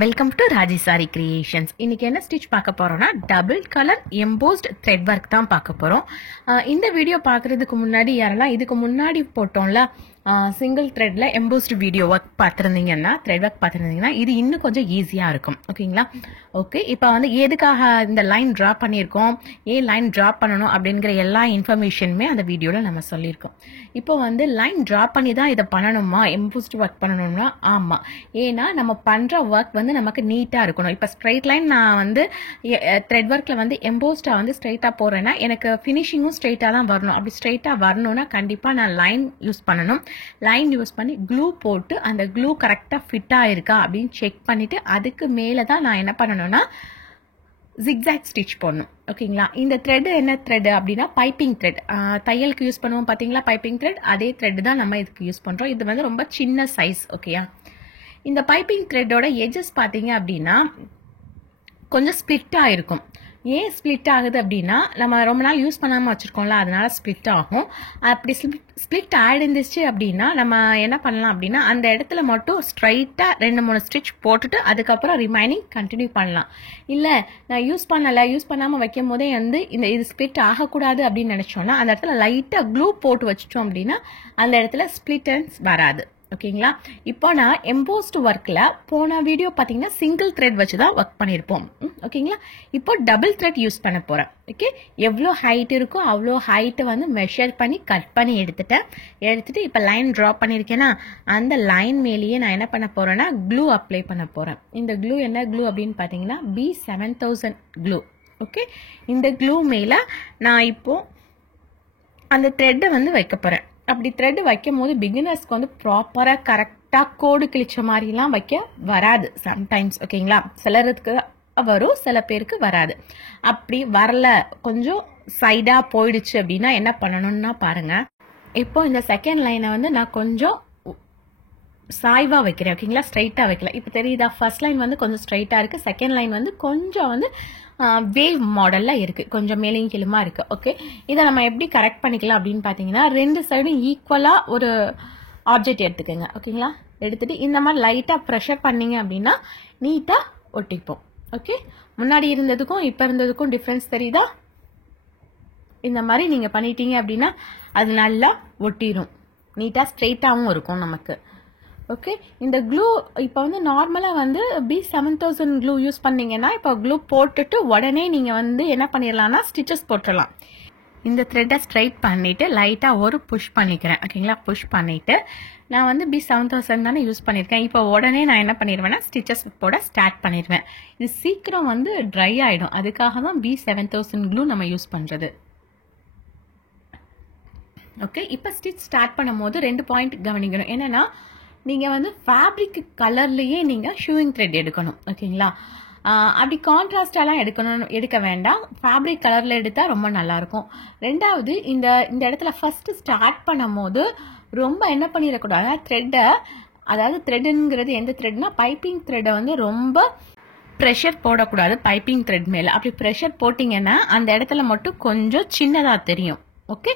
Welcome to Raji sorry creations. இன்னைக்கு என்ன stitch பார்க்க போறோம்னா double colour embossed thread work தான் பார்க்க போறோம். இந்த வீடியோ பார்க்கறதுக்கு முன்னாடி யாரெல்லாம் இதுக்கு முன்னாடி போட்டோம்ல சிங்கிள் த்ரெட்ல எம்போஸ்ட் வீடியோ ஒர்க் பார்த்துருந்தீங்கன்னா த்ரெட் ஒர்க் பார்த்துருந்தீங்கன்னா இது இன்னும் கொஞ்சம் ஈஸியாக இருக்கும். ஓகேங்களா? ஓகே, இப்போ வந்து எதுக்காக இந்த லைன் ட்ரா பண்ணியிருக்கோம், ஏன் லைன் ட்ரா பண்ணணும் அப்படிங்கிற எல்லா இன்ஃபர்மேஷனுமே அந்த வீடியோவில் நம்ம சொல்லியிருக்கோம். இப்போ வந்து லைன் ட்ரா பண்ணி தான் இதை பண்ணணுமா, எம்போஸ்ட் ஒர்க் பண்ணணும்னா ஆமாம். ஏன்னா நம்ம பண்ணுற ஒர்க் வந்து நமக்கு நீட்டாக இருக்கணும். இப்போ ஸ்ட்ரைட் லைன் நான் வந்து த்ரெட் ஒர்க்கில் வந்து எம்போஸ்டாக வந்து ஸ்ட்ரைட்டாக போகிறேன்னா எனக்கு ஃபினிஷிங்கும் ஸ்ட்ரைட்டாக தான் வரணும். அப்படி ஸ்ட்ரைட்டாக வரணும்னா கண்டிப்பாக நான் லைன் யூஸ் பண்ணணும். லைன் யூஸ் பண்ணி க்ளூ போட்டு அந்த க்ளூ கரெக்டாக ஃபிட் ஆயிருக்கா அப்படின்னு செக் பண்ணிவிட்டு அதுக்கு மேலே தான் நான் என்ன பண்ணணும்னா ஜிக்ஸாக் ஸ்டிச் போடணும். ஓகேங்களா? இந்த த்ரெட் என்ன த்ரெட் அப்படின்னா பைப்பிங் த்ரெட். தையலுக்கு யூஸ் பண்ணுவோம் பார்த்தீங்களா பைப்பிங் த்ரெட், அதே த்ரெட் தான் நம்ம இதுக்கு யூஸ் பண்ணுறோம். இது வந்து ரொம்ப சின்ன சைஸ். ஓகேயா? இந்த பைப்பிங் த்ரெட்டோட எட்ஜஸ் பார்த்தீங்க அப்படின்னா கொஞ்சம் ஸ்ப்ளிட்டாக இருக்கும். ஏன் ஸ்ப்ளிட் ஆகுது அப்படின்னா நம்ம ரொம்ப நாள் யூஸ் பண்ணாமல் வச்சுருக்கோம்ல, அதனால ஸ்ப்ளிட் ஆகும். அப்படி ஸ்ப்ளிட் ஆகிடுந்துச்சு அப்படின்னா நம்ம என்ன பண்ணலாம் அப்படின்னா அந்த இடத்துல மட்டும் ஸ்ட்ரைட்டாக 2-3 ஸ்டிச் போட்டுட்டு அதுக்கப்புறம் ரிமைனிங் கண்டினியூ பண்ணலாம். இல்லை நான் யூஸ் பண்ணாமல் வைக்கும் போதே வந்து இது ஸ்ப்ளிட் ஆகக்கூடாது அப்படின்னு நினச்சோன்னா அந்த இடத்துல லைட்டாக க்ளூ போட்டு வச்சிட்டோம் அப்படின்னா அந்த இடத்துல ஸ்ப்ளிட்டன்ஸ் வராது. ஓகேங்களா? இப்போ நான் எம்போஸ்ட் ஒர்க்கில் போன வீடியோ பார்த்தீங்கன்னா சிங்கிள் த்ரெட் வச்சு தான் ஒர்க் பண்ணியிருப்போம். ஓகேங்களா? இப்போ டபுள் த்ரெட் யூஸ் பண்ண போகிறேன். ஓகே, எவ்வளோ ஹைட் இருக்கோ அவ்வளோ ஹைட்டை வந்து மெஷர் பண்ணி கட் பண்ணி எடுத்துட்டு இப்போ லைன் ட்ரா பண்ணியிருக்கேன்னா அந்த லைன் மேலேயே நான் என்ன பண்ண போகிறேன்னா க்ளூ அப்ளை பண்ண போகிறேன். இந்த க்ளூ என்ன க்ளூ அப்படின்னு பார்த்தீங்கன்னா B7000 க்ளூ. ஓகே, இந்த க்ளூ மேலே நான் இப்போது அந்த த்ரெட்டை வந்து வைக்க போகிறேன். அப்படி த்ரெட் வைக்கும் போது பிகினர்ஸ்க்கு வந்து ப்ராப்பராக கரெக்டாக கோடு கிழிச்ச மாதிரிலாம் வைக்க வராது சம்டைம்ஸ். ஓகேங்களா? சிலருக்கு வரும், சில பேருக்கு வராது. அப்படி வரல, கொஞ்சம் சைடாக போயிடுச்சு அப்படின்னா என்ன பண்ணணும்னா பாருங்கள். இப்போ இந்த செகண்ட் லைனை வந்து நான் கொஞ்சம் சாய்வாக வைக்கிறேன். ஓகேங்களா? ஸ்ட்ரைட்டாக வைக்கல. இப்போ தெரியுதா? ஃபர்ஸ்ட் லைன் வந்து கொஞ்சம் ஸ்ட்ரைட்டாக இருக்குது, செகண்ட் லைன் வந்து கொஞ்சம் வந்து வேவ் மாடலில் இருக்குது, கொஞ்சம் மேலேயும் கீழுமா இருக்குது. ஓகே, இதை நம்ம எப்படி கரெக்ட் பண்ணிக்கலாம் அப்படின்னு பார்த்தீங்கன்னா 2 சைடும் ஈக்குவலாக ஒரு ஆப்ஜெக்ட் எடுத்துக்கோங்க. ஓகேங்களா? எடுத்துகிட்டு இந்த மாதிரி லைட்டாக ப்ரெஷர் பண்ணிங்க அப்படின்னா நீட்டாக ஒட்டிப்போம். ஓகே, முன்னாடி இருந்ததுக்கும் இப்போ இருந்ததுக்கும் டிஃப்ரென்ஸ் தெரியுதா? இந்த மாதிரி நீங்கள் பண்ணிட்டீங்க அப்படின்னா அது நல்லா ஒட்டிடும், நீட்டாக ஸ்ட்ரெயிட்டாகவும் இருக்கும் நமக்கு. ஓகே, இந்த க்ளூ இப்போ வந்து நார்மலாக வந்து B7000 க்ளூ யூஸ் பண்ணீங்கன்னா இப்போ க்ளூ போட்டுட்டு உடனே நீங்கள் வந்து என்ன பண்ணிடலாம்னா ஸ்டிச்சஸ் போட்டுடலாம். இந்த த்ரெட்டை ஸ்ட்ரைட் பண்ணிவிட்டு லைட்டாக ஒரு புஷ் பண்ணிக்கிறேன். ஓகேங்களா? புஷ் பண்ணிவிட்டு நான் வந்து B7000 தானே யூஸ் பண்ணியிருக்கேன். இப்போ உடனே நான் என்ன பண்ணிடுவேன்னா ஸ்டிச்சஸ் போட ஸ்டார்ட் பண்ணிடுவேன். இது சீக்கிரம் வந்து ட்ரை ஆகிடும், அதுக்காக தான் B7000 க்ளூ நம்ம யூஸ் பண்ணுறது. ஓகே, இப்போ ஸ்டிச் ஸ்டார்ட் பண்ணும் போது 2 பாயிண்ட் கவனிக்கணும். என்னென்னா நீங்கள் வந்து ஃபேப்ரிக் கலர்லேயே நீங்கள் ஷூயிங் த்ரெட் எடுக்கணும். ஓகேங்களா? அப்படி கான்ட்ராஸ்டாலாம் எடுக்க வேண்டாம், ஃபேப்ரிக் கலரில் எடுத்தால் ரொம்ப நல்லாயிருக்கும். ரெண்டாவது இந்த இடத்துல ஃபஸ்ட்டு ஸ்டார்ட் பண்ணும் போது ரொம்ப என்ன பண்ணிடக்கூடாது த்ரெட்டை, அதாவது த்ரெட்டுங்கிறது எந்த த்ரெட்னா பைப்பிங் த்ரெட்டை வந்து ரொம்ப ப்ரெஷர் போடக்கூடாது பைப்பிங் த்ரெட் மேலே. அப்படி ப்ரெஷர் போட்டிங்கன்னா அந்த இடத்துல மட்டும் கொஞ்சம் சின்னதாக தெரியும். ஓகே,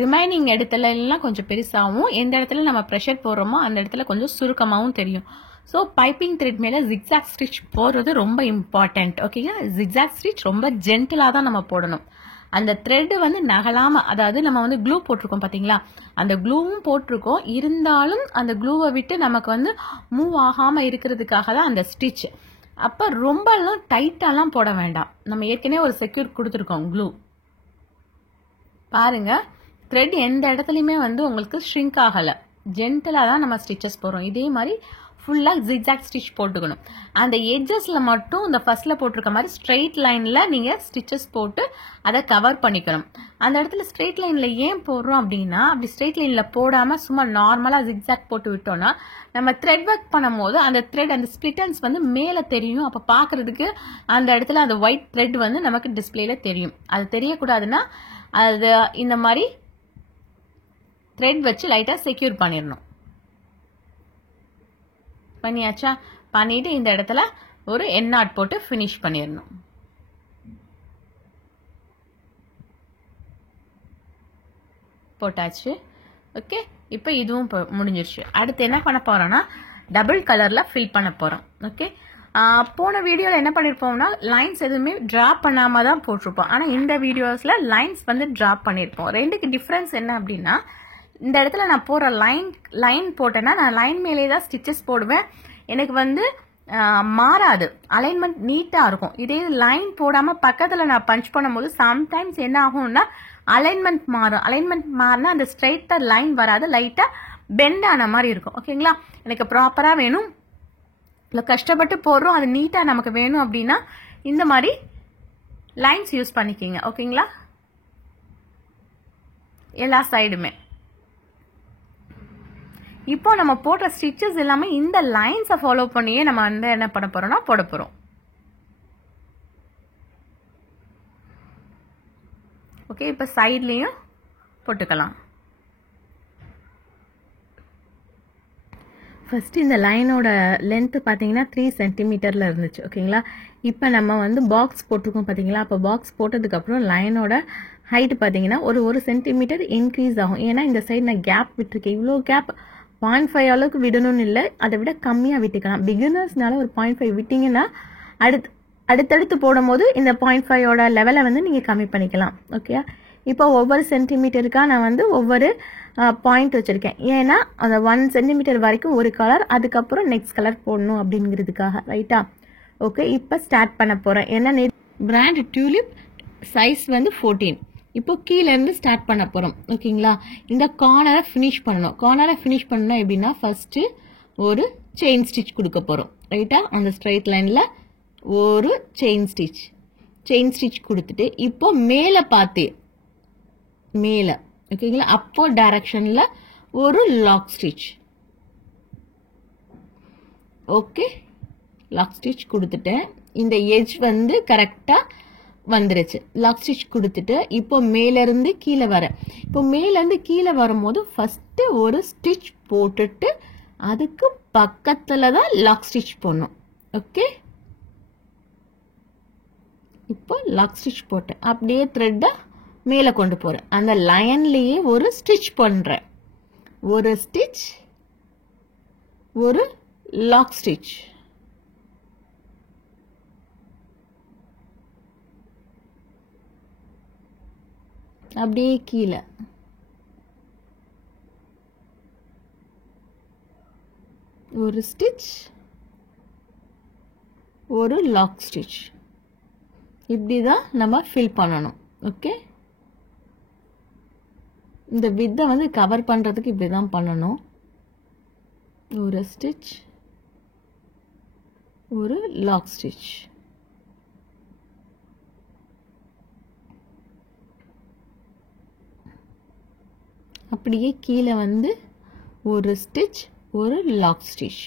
ரிமைனிங் இடத்துல எல்லாம் கொஞ்சம் பெருசாகவும் எந்த இடத்துல நம்ம ப்ரெஷர் போடுறோமோ அந்த இடத்துல கொஞ்சம் சுருக்கமாகவும் தெரியும். ஸோ பைப்பிங் த்ரெட் மேலே ஜிக்ஸாக் ஸ்டிச் போடுறது ரொம்ப இம்பார்ட்டண்ட். ஓகேங்களா? ஜிக்ஸாக் ஸ்டிச் ரொம்ப ஜென்டிலாக தான் நம்ம போடணும். அந்த த்ரெட்டு வந்து நகலாமல், அதாவது நம்ம வந்து க்ளூ போட்டிருக்கோம் பார்த்தீங்களா, அந்த க்ளூவும் போட்டிருக்கோம், இருந்தாலும் அந்த க்ளூவை விட்டு நமக்கு வந்து மூவ் ஆகாமல் இருக்கிறதுக்காக தான் அந்த ஸ்டிச். அப்போ ரொம்பலாம் டைட்டாலாம் போட வேண்டாம், நம்ம ஏற்கனவே ஒரு செக்யூர் கொடுத்துருக்கோம் க்ளூ. பாருங்க, த்ரெட் எந்த இடத்துலையுமே வந்து உங்களுக்கு ஷ்ரிங்க் ஆகலை, ஜென்டலாக தான் நம்ம ஸ்டிச்சஸ் போடுறோம். இதே மாதிரி ஃபுல்லாக ஜிக்ஸாக் ஸ்டிச் போட்டுக்கணும். அந்த எட்ஜஸில் மட்டும் இந்த ஃபர்ஸ்ட்டில் போட்டிருக்க மாதிரி ஸ்ட்ரெயிட் லைனில் நீங்கள் ஸ்டிச்சஸ் போட்டு அதை கவர் பண்ணிக்கணும். அந்த இடத்துல ஸ்ட்ரெயிட் லைனில் ஏன் போடுறோம் அப்படின்னா அப்படி ஸ்ட்ரெயிட் லைனில் போடாமல் சும்மா நார்மலாக ஜிக்ஸாக் போட்டு விட்டோம்னா நம்ம த்ரெட் ஒர்க் பண்ணும் போது அந்த த்ரெட் அந்த ஸ்ப்ளிட்டன்ஸ் வந்து மேலே தெரியும். அப்போ பார்க்குறதுக்கு அந்த இடத்துல அந்த ஒயிட் த்ரெட் வந்து நமக்கு டிஸ்பிளேல தெரியும். அது தெரியக்கூடாதுன்னா அது இந்த மாதிரி த்ரெட் வச்சு லைட்டாக செக்யூர் பண்ணிடணும். பண்ணியாச்சா? பண்ணிட்டு இந்த இடத்துல ஒரு என் நாட் போட்டு ஃபினிஷ் பண்ணிடணும். போட்டாச்சு. ஓகே, இப்போ இதுவும் முடிஞ்சிருச்சு. அடுத்து என்ன பண்ண போறோம்னா டபுள் கலர்ல ஃபில் பண்ண போறோம். ஓகே, போன வீடியோவில் என்ன பண்ணியிருப்போம்னா லைன்ஸ் எதுவுமே ட்ரா பண்ணாமல் தான் போட்டிருப்போம். ஆனால் இந்த வீடியோஸில் லைன்ஸ் வந்து ட்ரா பண்ணியிருப்போம். ரெண்டுக்கு டிஃப்ரென்ஸ் என்ன அப்படின்னா, இந்த இடத்துல நான் போடுற லைன் போட்டேன்னா நான் லைன் மேலே தான் ஸ்டிச்சஸ் போடுவேன். எனக்கு வந்து மாறாது, அலைன்மெண்ட் நீட்டாக இருக்கும். இதே லைன் போடாமல் பக்கத்தில் நான் பஞ்ச் பண்ணும்போது சம்டைம்ஸ் என்ன ஆகும்னா அலைன்மெண்ட் மாறும். அலைன்மெண்ட் மாறினா அந்த ஸ்ட்ரைட்டாக லைன் வராது, லைட்டாக பெண்ட் ஆன மாதிரி இருக்கும். ஓகேங்களா, எனக்கு ப்ராப்பராக வேணும், இல்லை கஷ்டப்பட்டு போடுறோம், அது நீட்டாக நமக்கு வேணும் அப்படின்னா இந்த மாதிரி லைன்ஸ் யூஸ் பண்ணிக்கிங்க. ஓகேங்களா, எல்லா சைடுமே. இப்போ நம்ம போடுற ஸ்டிச்சஸ் எல்லாமே இந்த லைன்ஸை ஃபாலோ பண்ணியே நம்ம வந்து என்ன பண்ண போறோம்னா போட போறோம். ஓகே, இப்போ சைட்லேயும் போட்டுக்கலாம். ஃபஸ்ட்டு இந்த லைனோட லென்த்து பார்த்தீங்கன்னா 3 சென்டிமீட்டரில் இருந்துச்சு. ஓகேங்களா, இப்போ நம்ம வந்து பாக்ஸ் போட்டிருக்கோம் பார்த்தீங்களா. அப்போ பாக்ஸ் போட்டதுக்கப்புறம் லைனோட ஹைட் பார்த்தீங்கன்னா ஒரு சென்டிமீட்டர் இன்க்ரீஸ் ஆகும். ஏன்னா இந்த சைடு நான் கேப் விட்டுருக்கேன். இவ்வளோ கேப் 0.5 அளவுக்கு விடணும்னு இல்லை, அதை விட கம்மியாக விட்டுக்கலாம். பிகினர்ஸ்னால ஒரு 0.5 விட்டிங்கன்னா அடுத்தடுத்து போடும்போது இந்த 0.5ஓட லெவலை வந்து நீங்கள் கம்மி பண்ணிக்கலாம். ஓகே, இப்போ ஒவ்வொரு சென்டிமீட்டருக்காக நான் வந்து ஒவ்வொரு பாயிண்ட் வச்சுருக்கேன். ஏன்னா அந்த 1 சென்டிமீட்டர் வரைக்கும் ஒரு கலர், அதுக்கப்புறம் நெக்ஸ்ட் கலர் போடணும் அப்படிங்கிறதுக்காக. ரைட்டா? ஓகே, இப்போ ஸ்டார்ட் பண்ண போகிறேன். ஏன்னா பிராண்ட் டியூலிப் சைஸ் வந்து 14. இப்போ கீழேருந்து ஸ்டார்ட் பண்ண போகிறோம். ஓகேங்களா, இந்த கார்னரை ஃபினிஷ் பண்ணணும். கார்னரை ஃபினிஷ் பண்ணணும் எப்படின்னா ஃபஸ்ட்டு ஒரு செயின் ஸ்டிச் கொடுக்க போகிறோம். ரைட்டா? அந்த ஸ்ட்ரைட் லைனில் ஒரு செயின் ஸ்டிச் கொடுத்துட்டு இப்போ மேலே பார்த்து மேலே, ஓகேங்களா, அப்போ டைரக்ஷனில் ஒரு lock stitch. Okay, lock stitch கொடுத்துட்டேன். இந்த எட்ஜ் வந்து கரெக்டாக வந்துருச்சு. லாக் ஸ்டிச் கொடுத்துட்டு இப்போ மேலேருந்து கீழே வரேன். இப்போ மேலேருந்து கீழே வரும்போது ஃபஸ்ட்டு ஒரு ஸ்டிச் போட்டுட்டு அதுக்கு பக்கத்தில் தான் லாக் ஸ்டிச் போடணும். ஓகே, இப்போ லாக் ஸ்டிச் போட்டேன். அப்படியே த்ரெட்டை மேலே கொண்டு போகிறேன். அந்த லைன்லேயே ஒரு ஸ்டிச் பண்ணுறேன். ஒரு ஸ்டிச், ஒரு லாக் ஸ்டிச். அப்படியே கீழே ஒரு ஸ்டிச், ஒரு லாக் ஸ்டிச். இப்படி தான் நம்ம ஃபில் பண்ணணும். ஓகே, இந்த வித்தை வந்து கவர் பண்ணுறதுக்கு இப்படி தான் பண்ணணும். ஒரு ஸ்டிச், ஒரு லாக் ஸ்டிச். அப்படியே கீழே வந்து ஒரு ஸ்டிச், ஒரு லாக் ஸ்டிச்.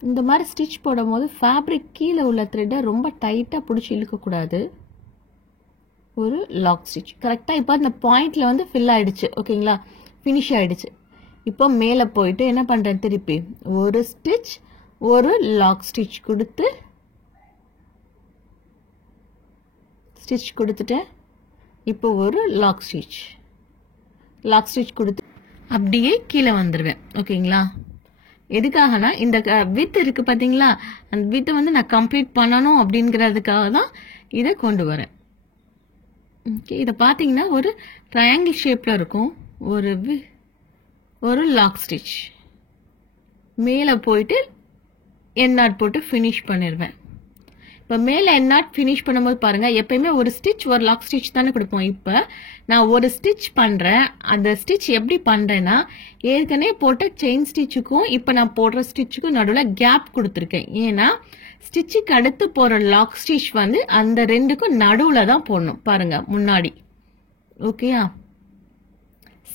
இந்த மாதிரி ஸ்டிச் போடும்போது ஃபேப்ரிக் கீழே உள்ள த்ரெட்டை ரொம்ப டைட்டாக பிடிச்சி இழுக்கக்கூடாது. ஒரு லாக் ஸ்டிச் கரெக்டாக இப்போ அந்த பாயிண்டில் வந்து ஃபில் ஆகிடுச்சு. ஓகேங்களா, ஃபினிஷ் ஆகிடுச்சு. இப்போ மேலே போயிட்டு என்ன பண்ணுறேன், திருப்பி ஒரு ஸ்டிச், ஒரு லாக் ஸ்டிச் கொடுத்துட்டேன். இப்போ ஒரு லாக் ஸ்டிச் கொடுத்து அப்படியே கீழே வந்துடுவேன். ஓகேங்களா, எதுக்காகனா இந்த வித் இருக்குது பார்த்தீங்களா, அந்த வித்தை வந்து நான் கம்ப்ளீட் பண்ணணும் அப்படிங்கிறதுக்காக தான் இதை கொண்டு வரேன். ஓகே, இதை பார்த்தீங்கன்னா ஒரு ட்ரையாங்கிள் ஷேப்பில் இருக்கும். ஒரு லாக் ஸ்டிச் மேலே போயிட்டு என் நாட் போட்டு ஃபினிஷ் பண்ணிடுவேன். இப்போ மேலே என் நாட் ஃபினிஷ் பண்ணும்போது பாருங்கள், எப்பயுமே ஒரு ஸ்டிச், ஒரு லாக் ஸ்டிச் தானே கொடுப்போம். இப்போ நான் ஒரு ஸ்டிச் பண்ணுறேன். அந்த ஸ்டிச் எப்படி பண்ணுறேன்னா, ஏற்கனவே போட்ட செயின் ஸ்டிச்சுக்கும் இப்போ நான் போடுற ஸ்டிச்சுக்கும் நடுவில் கேப் கொடுத்துருக்கேன். ஏன்னா ஸ்டிச்சுக்கு அடுத்து போகிற லாக் ஸ்டிச் வந்து அந்த ரெண்டுக்கும் நடுவில் தான் போடணும். பாருங்கள் முன்னாடி. ஓகேயா,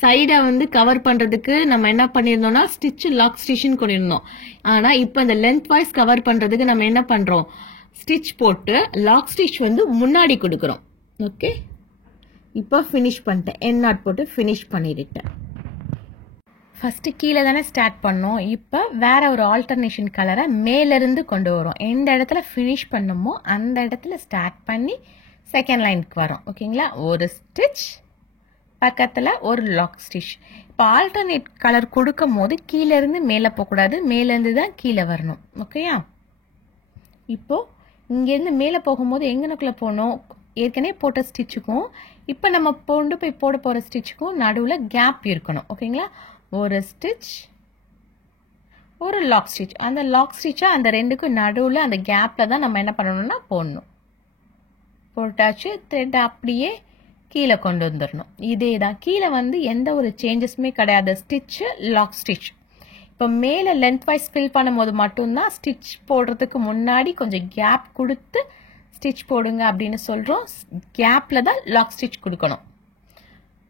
சைடை வந்து கவர் பண்ணுறதுக்கு நம்ம என்ன பண்ணியிருந்தோம்னா ஸ்டிச்சு லாக் ஸ்டிச்சுன்னு கொண்டிருந்தோம். ஆனால் இப்போ அந்த லென்த் வைஸ் கவர் பண்ணுறதுக்கு நம்ம என்ன பண்ணுறோம், ஸ்டிச் போட்டு லாக் ஸ்டிச் வந்து முன்னாடி கொடுக்குறோம். ஓகே, இப்போ ஃபினிஷ் பண்ணிட்டேன். என் நாட் போட்டு ஃபினிஷ் பண்ணிட்டேன். ஃபஸ்ட்டு கீழே தானே ஸ்டார்ட் பண்ணோம். இப்போ வேற ஒரு ஆல்டர்னேஷன் கலரை மேலேருந்து கொண்டு வரோம். எந்த இடத்துல ஃபினிஷ் பண்ணுமோ அந்த இடத்துல ஸ்டார்ட் பண்ணி செகண்ட் லைனுக்கு வரோம். ஓகேங்களா, ஒரு ஸ்டிச், பக்கத்தில் ஒரு லாக் ஸ்டிச். இப்போ ஆல்டர்னேட் கலர் கொடுக்கும் போது கீழேருந்து மேலே போகக்கூடாது, மேலேருந்து தான் கீழே வரணும். ஓகேயா? இப்போது இங்கேருந்து மேலே போகும்போது எங்கனக்குள்ளே போகணும், ஏற்கனவே போட்ட ஸ்டிச்சுக்கும் இப்போ நம்ம கொண்டு போய் போட போகிற ஸ்டிச்சுக்கும் நடுவில் கேப் இருக்கணும். ஓகேங்களா? ஒரு ஸ்டிச், ஒரு லாக் ஸ்டிச். அந்த லாக் ஸ்டிச்சை அந்த ரெண்டுக்கும் நடுவில் அந்த கேப்பில் தான் நம்ம என்ன பண்ணணும்னா போடணும். போட்டாச்சு. த்ரெட் அப்படியே கீழே கொண்டு வந்துடணும். இதே தான். கீழே வந்து எந்த ஒரு சேஞ்சஸுமே கிடையாது. Stitch, lock stitch. இப்போ மேலே லென்த் வைஸ் ஃபில் பண்ணும்போது மட்டும்தான் ஸ்டிச் போடுறதுக்கு முன்னாடி கொஞ்சம் கேப் கொடுத்து ஸ்டிச் போடுங்க அப்படின்னு சொல்கிறோம். கேப்பில் தான் லாக் ஸ்டிச் கொடுக்கணும்.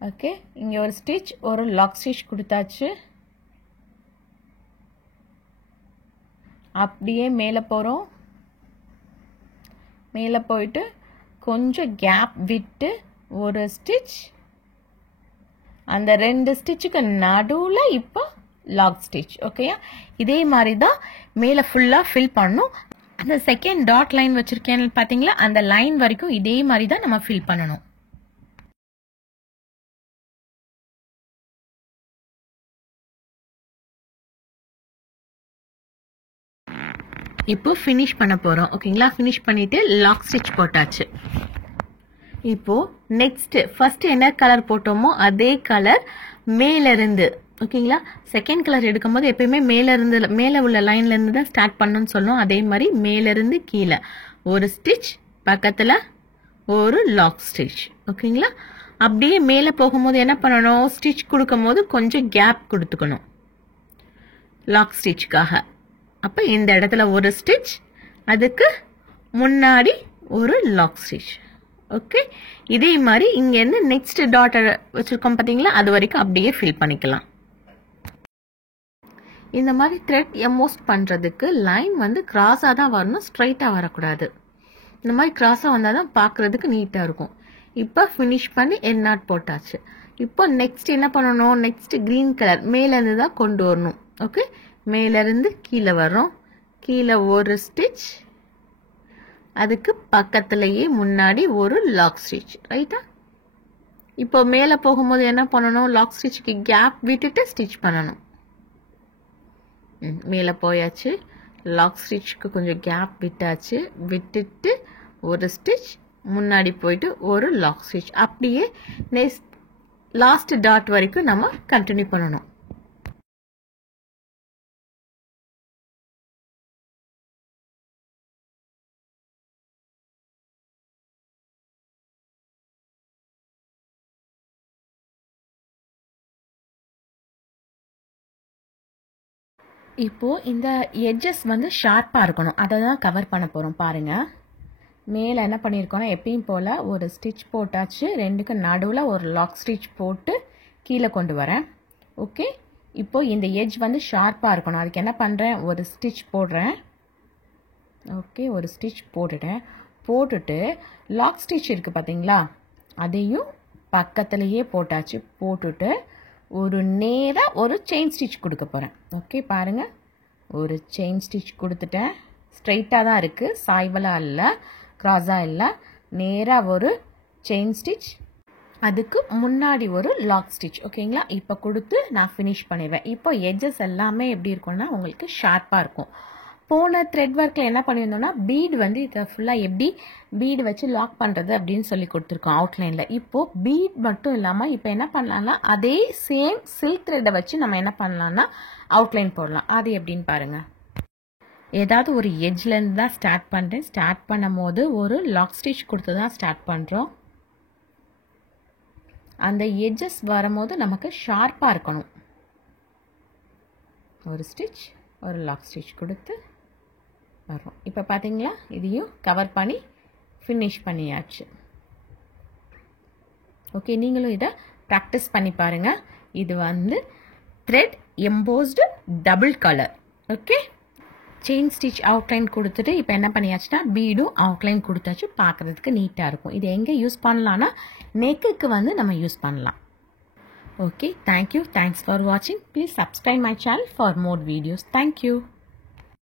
ஓகே, இங்கே ஒரு ஸ்டிச், ஒரு லாக் ஸ்டிச் கொடுத்தாச்சு. அப்படியே மேலே போகிறோம். மேலே போயிட்டு கொஞ்சம் கேப் விட்டு ஒரு ஸ்டிச், அந்த ரெண்டு ஸ்டிச்சுக்கு நடுவில் இப்போ லாக் ஸ்டிச். ஓகேயா? இதே மாதிரி தான் மேலே ஃபுல்லாக ஃபில் பண்ணணும். அந்த செகண்ட் டாட் லைன் வச்சுருக்கேன்னு பார்த்தீங்களா, அந்த லைன் வரைக்கும் இதே மாதிரி தான் நம்ம ஃபில் பண்ணணும். இப்போ ஃபினிஷ் பண்ண போகிறோம். ஓகேங்களா? ஃபினிஷ் பண்ணிவிட்டு லாக் ஸ்டிச் போட்டாச்சு. இப்போது நெக்ஸ்ட்டு ஃபஸ்ட்டு என்ன கலர் போட்டோமோ அதே கலர் மேலேருந்து, ஓகேங்களா? செகண்ட் கலர் எடுக்கும்போது எப்பயுமே மேலேருந்து, மேலே உள்ள லைன்லேருந்து தான் ஸ்டார்ட் பண்ணணும்னு சொன்னோம். அதே மாதிரி மேலேருந்து கீழே ஒரு ஸ்டிச், பக்கத்தில் ஒரு லாக் ஸ்டிச். ஓகேங்களா? அப்படியே மேலே போகும்போது என்ன பண்ணணும், ஸ்டிச் கொடுக்கும் போது கொஞ்சம் கேப் கொடுத்துக்கணும் லாக் ஸ்டிச்சுக்காக. அப்போ இந்த இடத்துல ஒரு ஸ்டிச், அதுக்கு முன்னாடி ஒரு லாக் ஸ்டிச். ஓகே, இதே மாதிரி இங்கேருந்து நெக்ஸ்ட் டாட் வச்சுருக்கோம் பார்த்தீங்களா, அது வரைக்கும் அப்படியே ஃபில் பண்ணிக்கலாம். இந்த மாதிரி த்ரெட் எம்போஸ்ட் பண்ணுறதுக்கு லைன் வந்து கிராஸாக தான் வரணும், ஸ்ட்ரைட்டாக வரக்கூடாது. இந்த மாதிரி கிராஸாக வந்தால் தான் பார்க்குறதுக்கு நீட்டாக இருக்கும். இப்போ ஃபினிஷ் பண்ணி எண்ட் நாட் போட்டாச்சு. இப்போ நெக்ஸ்ட் என்ன பண்ணணும், நெக்ஸ்ட் க்ரீன் கலர் மேலேருந்து தான் கொண்டு வரணும். ஓகே, மேலேருந்து கீழே வர்றோம். கீழே ஒரு ஸ்டிச், அதுக்கு பக்கத்துலேயே முன்னாடி ஒரு லாக் ஸ்டிச். ரைட்டா? இப்போ மேலே போகும்போது என்ன பண்ணணும், லாக் ஸ்டிச்சுக்கு கேப் விட்டுட்டு ஸ்டிச் பண்ணணும். மேலே போயாச்சு. லாக் ஸ்டிச்சுக்கு கொஞ்சம் கேப் விட்டாச்சு. விட்டுட்டு ஒரு ஸ்டிச், முன்னாடி போயிட்டு ஒரு லாக் ஸ்டிச். அப்படியே நெக்ஸ்ட் லாஸ்ட் டாட் வரைக்கும் நம்ம கண்டினியூ பண்ணணும். இப்போது இந்த எட்ஜஸ் வந்து ஷார்ப்பாக இருக்கணும், அதை தான் கவர் பண்ண போகிறோம். பாருங்கள், மேலே என்ன பண்ணியிருக்கோன்னா எப்பயும் போல் ஒரு ஸ்டிச் போட்டாச்சு. ரெண்டுக்கு நடுவில் ஒரு லாக் ஸ்டிச் போட்டு கீழே கொண்டு வரேன். ஓகே, இப்போது இந்த எட்ஜ் வந்து ஷார்ப்பாக இருக்கணும். அதுக்கு என்ன பண்ணுறேன், ஒரு ஸ்டிச் போடுறேன். ஓகே, ஒரு ஸ்டிச் போட்டுட்டு லாக் ஸ்டிச் இருக்குது பார்த்தீங்களா, அதையும் பக்கத்துலேயே போட்டாச்சு. போட்டுட்டு ஒரு நேராக ஒரு செயின் ஸ்டிச் கொடுக்க போகிறேன். ஓகே, பாருங்கள், ஒரு செயின் ஸ்டிச் கொடுத்துட்டேன். ஸ்ட்ரைட்டாக தான் இருக்குது, சாய்வலாக இல்லை, கிராஸாக இல்லை. நேராக ஒரு செயின் ஸ்டிச், அதுக்கு முன்னாடி ஒரு லாக் ஸ்டிச். ஓகேங்களா? இப்போ கொடுத்து நான் ஃபினிஷ் பண்ணிடுவேன். இப்போ எட்ஜஸ் எல்லாமே எப்படி இருக்கும்னா உங்களுக்கு ஷார்ப்பாக இருக்கும். போன த்ரெட் ஒர்க்கில் என்ன பண்ணியிருந்தோம்னா பீடு வந்து இதை ஃபுல்லாக எப்படி பீடு வச்சு லாக் பண்ணுறது அப்படின்னு சொல்லி கொடுத்துருக்கோம் அவுட்லைனில். இப்போது பீட் மட்டும் இல்லாமல் இப்போ என்ன பண்ணலாம்னா அதே சேம் சில்க் த்ரெட்டை வச்சு நம்ம என்ன பண்ணலாம்னா அவுட்லைன் போடலாம். அது எப்படின்னு பாருங்கள். ஏதாவது ஒரு எட்ஜ்லேருந்து தான் ஸ்டார்ட் பண்ணுறேன். ஸ்டார்ட் பண்ணும் போது ஒரு லாக் ஸ்டிச் கொடுத்து தான் ஸ்டார்ட் பண்ணுறோம். அந்த எட்ஜஸ் வரும்போது நமக்கு ஷார்ப்பாக இருக்கணும். ஒரு ஸ்டிச், ஒரு லாக் ஸ்டிச் கொடுத்து வரும். இப்போ பார்த்தீங்களா, இதையும் கவர் பண்ணி ஃபினிஷ் பண்ணியாச்சு. ஓகே, நீங்களும் இதை ப்ராக்டிஸ் பண்ணி பாருங்கள். இது வந்து thread embossed double colour. Okay, chain stitch outline கொடுத்துட்டு இப்போ என்ன பண்ணியாச்சுன்னா பீடும் அவுட்லைன் கொடுத்தாச்சு. பார்க்குறதுக்கு நீட்டாக இருக்கும். இது எங்கே யூஸ் பண்ணலான்னா நெக்குக்கு வந்து நம்ம யூஸ் பண்ணலாம். Okay, thank you. தேங்க்ஸ் ஃபார் வாட்சிங். Please subscribe my channel for more videos. Thank you.